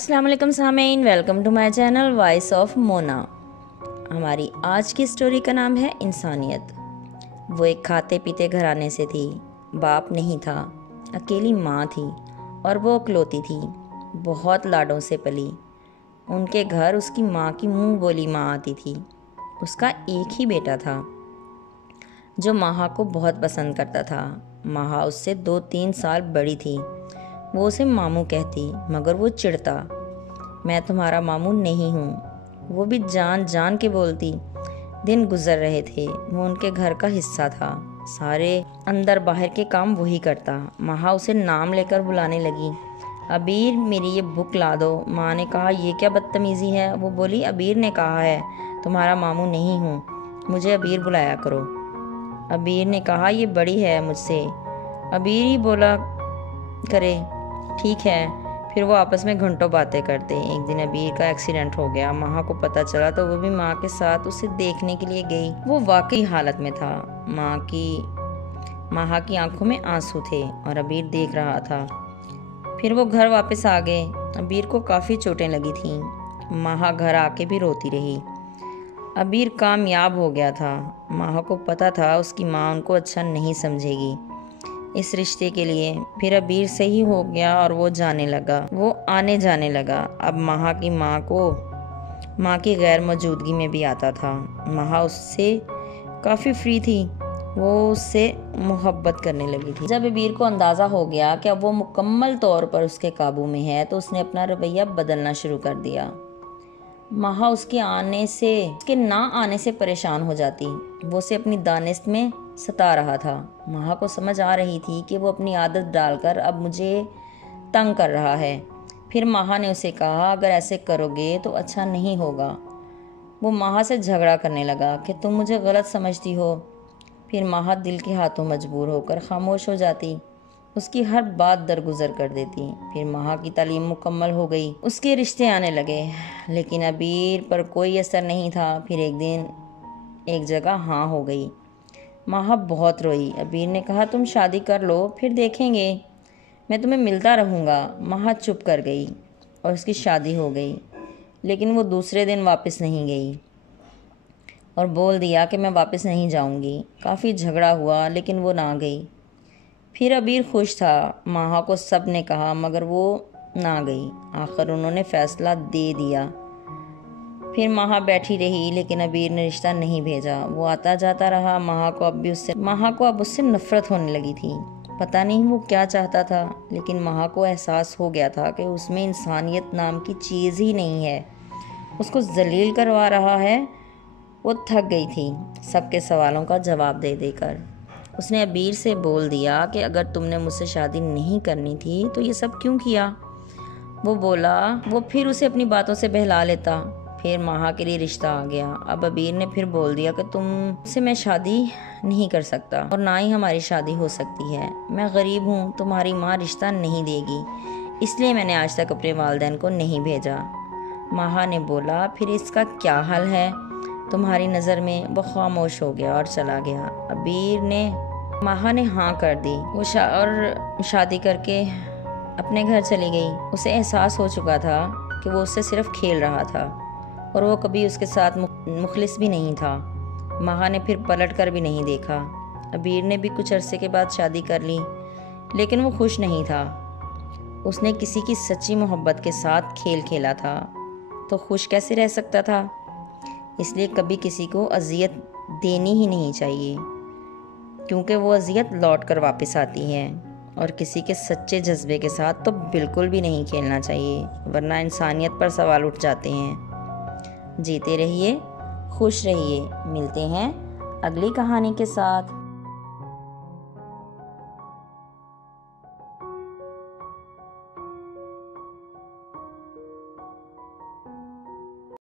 अस्सलाम वालेकुम सामीन, welcome to my channel voice of Mona. हमारी आज की स्टोरी का नाम है इंसानियत। वो एक खाते पीते घराने से थी। बाप नहीं था, अकेली माँ थी और वो इकलौती थी। बहुत लाडों से पली। उनके घर उसकी माँ की मुंह बोली माँ आती थी। उसका एक ही बेटा था जो माहा को बहुत पसंद करता था। माहा उससे 2-3 साल बड़ी थी। वो उसे मामू कहती, मगर वो चिढ़ता, मैं तुम्हारा मामू नहीं हूँ। वो भी जान जान के बोलती। दिन गुजर रहे थे। वो उनके घर का हिस्सा था। सारे अंदर बाहर के काम वही करता। माहा उसे नाम लेकर बुलाने लगी। अबीर, मेरी ये बुक ला दो। माँ ने कहा, ये क्या बदतमीज़ी है। वो बोली, अबीर ने कहा है तुम्हारा मामू नहीं हूँ, मुझे अबीर बुलाया करो। अबीर ने कहा, ये बड़ी है मुझसे, अबीर ही बोला करे। ठीक है। फिर वो आपस में घंटों बातें करते। एक दिन अबीर का एक्सीडेंट हो गया। माँ को पता चला तो वो भी माँ के साथ उसे देखने के लिए गई। वो वाकई हालत में था। माँ की आंखों में आंसू थे और अबीर देख रहा था। फिर वो घर वापस आ गए। अबीर को काफ़ी चोटें लगी थीं। माँ घर आके भी रोती रही। अबीर कामयाब हो गया था। माँ को पता था उसकी माँ उनको अच्छा नहीं समझेगी इस रिश्ते के लिए। फिर अबीर सही हो गया और वो आने जाने लगा। अब माँ की गैर मौजूदगी में भी आता था। माँ उससे काफ़ी फ्री थी। वो उससे मोहब्बत करने लगी थी। जब अबीर को अंदाज़ा हो गया कि अब वो मुकम्मल तौर पर उसके काबू में है तो उसने अपना रवैया बदलना शुरू कर दिया। माँ उसके ना आने से परेशान हो जाती। वो उसे अपनी दानिश में सता रहा था। माँ को समझ आ रही थी कि वो अपनी आदत डालकर अब मुझे तंग कर रहा है। फिर माँ ने उसे कहा, अगर ऐसे करोगे तो अच्छा नहीं होगा। वो माँ से झगड़ा करने लगा कि तुम मुझे गलत समझती हो। फिर माँ दिल के हाथों मजबूर होकर खामोश हो जाती। उसकी हर बात दरगुजर कर देती। फिर माँ की तालीम मुकम्मल हो गई। उसके रिश्ते आने लगे, लेकिन अबीर पर कोई असर नहीं था। फिर एक दिन एक जगह हाँ हो गई। माँ बहुत रोई। अबीर ने कहा, तुम शादी कर लो, फिर देखेंगे, मैं तुम्हें मिलता रहूँगा। माँ चुप कर गई और उसकी शादी हो गई। लेकिन वो दूसरे दिन वापस नहीं गई और बोल दिया कि मैं वापस नहीं जाऊँगी। काफ़ी झगड़ा हुआ, लेकिन वो ना गई। फिर अबीर खुश था। माँ को सब ने कहा, मगर वो ना गई। आखिर उन्होंने फैसला दे दिया। फिर माँ बैठी रही, लेकिन अबीर ने रिश्ता नहीं भेजा। वो आता जाता रहा। माँ को अब उससे नफरत होने लगी थी। पता नहीं वो क्या चाहता था, लेकिन माँ को एहसास हो गया था कि उसमें इंसानियत नाम की चीज़ ही नहीं है। उसको जलील करवा रहा है। वो थक गई थी सबके सवालों का जवाब दे देकर। उसने अबीर से बोल दिया कि अगर तुमने मुझसे शादी नहीं करनी थी तो ये सब क्यों किया। वो बोला, वो फिर उसे अपनी बातों से बहला लेता। फिर माँ के लिए रिश्ता आ गया। अब अबीर ने फिर बोल दिया कि तुमसे मैं शादी नहीं कर सकता और ना ही हमारी शादी हो सकती है। मैं गरीब हूँ, तुम्हारी माँ रिश्ता नहीं देगी, इसलिए मैंने आज तक अपने वालिदैन को नहीं भेजा। माँ ने बोला, फिर इसका क्या हल है तुम्हारी नज़र में। वो खामोश हो गया और चला गया। माँ ने हाँ कर दी। वो शादी करके अपने घर चली गई। उसे एहसास हो चुका था कि वो उससे सिर्फ खेल रहा था और वो कभी उसके साथ मुखलिस भी नहीं था। माँ ने फिर पलट कर भी नहीं देखा। अबीर ने भी कुछ अरसे के बाद शादी कर ली, लेकिन वो खुश नहीं था। उसने किसी की सच्ची मोहब्बत के साथ खेल खेला था, तो खुश कैसे रह सकता था। इसलिए कभी किसी को अजियत देनी ही नहीं चाहिए, क्योंकि वो अजियत लौट कर वापस आती है। और किसी के सच्चे जज्बे के साथ तो बिल्कुल भी नहीं खेलना चाहिए, वरना इंसानियत पर सवाल उठ जाते हैं। जीते रहिए, खुश रहिए। मिलते हैं अगली कहानी के साथ।